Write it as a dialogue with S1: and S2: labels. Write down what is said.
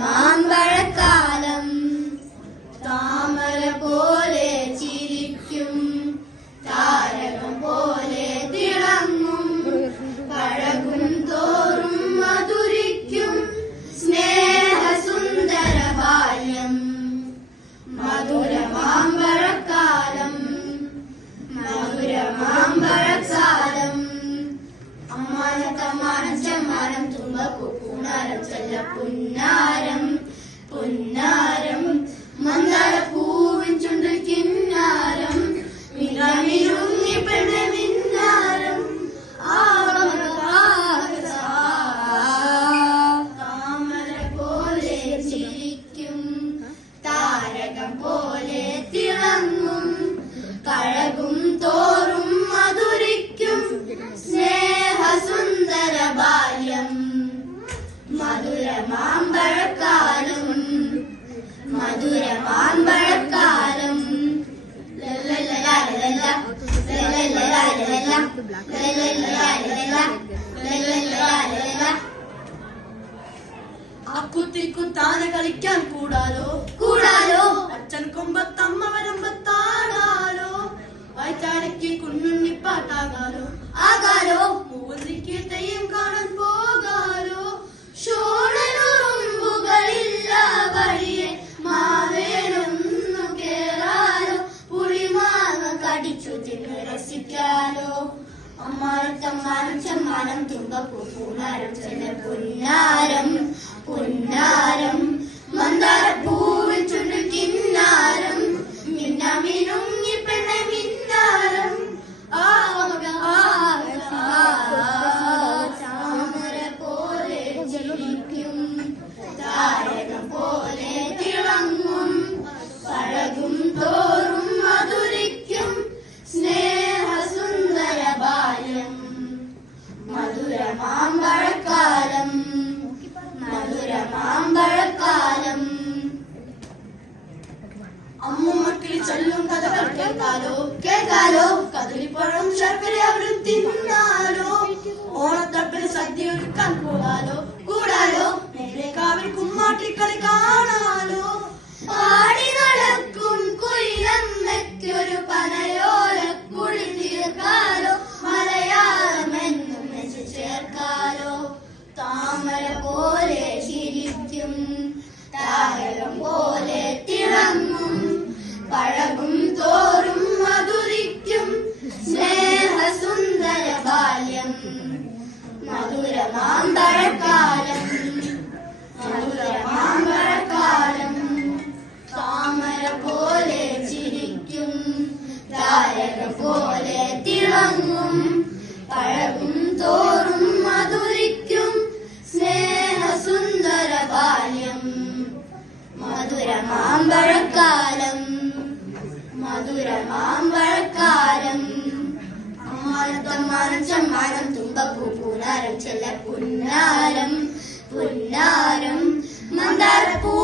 S1: Mano. തുമ്പപ്പൂണാരം ചെല്ല പുന്നാരം പുന്നാരം മന്ദാര പൂവിൻ ചുണ്ടിൽ കിന്നാരം മിറമിരുങ്ങി പെണ്ണെ മിന്നാരം താമര പോലെ ചിരിക്കും മധുരമാമ്പഴക്കാലം ലല്ലലലാലല, ലല്ലലലാലല, ലല്ലലലാലല, ലല്ലലലാലല.
S2: അക്കുത്തിക്കുത്താന കളിക്കാൻ കൂടാലോ
S1: കൂടാലോ
S2: അച്ഛൻ കൊമ്പത്തമ്മ വരുമ്പത്താടാലോ വായ്ത്താരയ്ക്ക് കുഞ്ഞുണ്ണിപ്പാട്ടാകാലോ
S1: ആകാലോ അമ്മാനത്തമ്മാനം ചെമ്മാനം തുമ്പപ്പൂ പൂനാരം ചെന്ന പുന്നാരം പുന്നാരം മന്ദാര
S2: കേൾക്കാലോ
S1: കേൾക്കാലോ.
S2: കദളിപ്പഴം ശർക്കര അവരും തിന്നാലോ. ഓണത്തപ്പിൽ സദ്യ ഒരുക്കാൻ കൂടാലോ
S1: കൂടാലോ.
S2: മേലേക്കാവിൽ കുമ്മാട്ടിക്കളി കാണാലോ.
S1: പാടി നടക്കും കുയിലമ്മയ്ക്കൊരു പനയോല കുളി തീർക്കാലോ. മലയാളമെന്നും വെച്ച് ചേർക്കാലോ. താമര പോലെ ചിരിക്കും താരകം പോലെ തിളങ്ങും. പഴകും മധുരമാമ്പഴക്കാലം മധുരമാമ്പഴക്കാലം അമ്മാനത്തമ്മാനം ചമ്മാനം തുമ്പപ്പൂ പൂനാരം ചെല്ല പുന്നാരം പുന്നാരം മന്ദാരപ്പൂ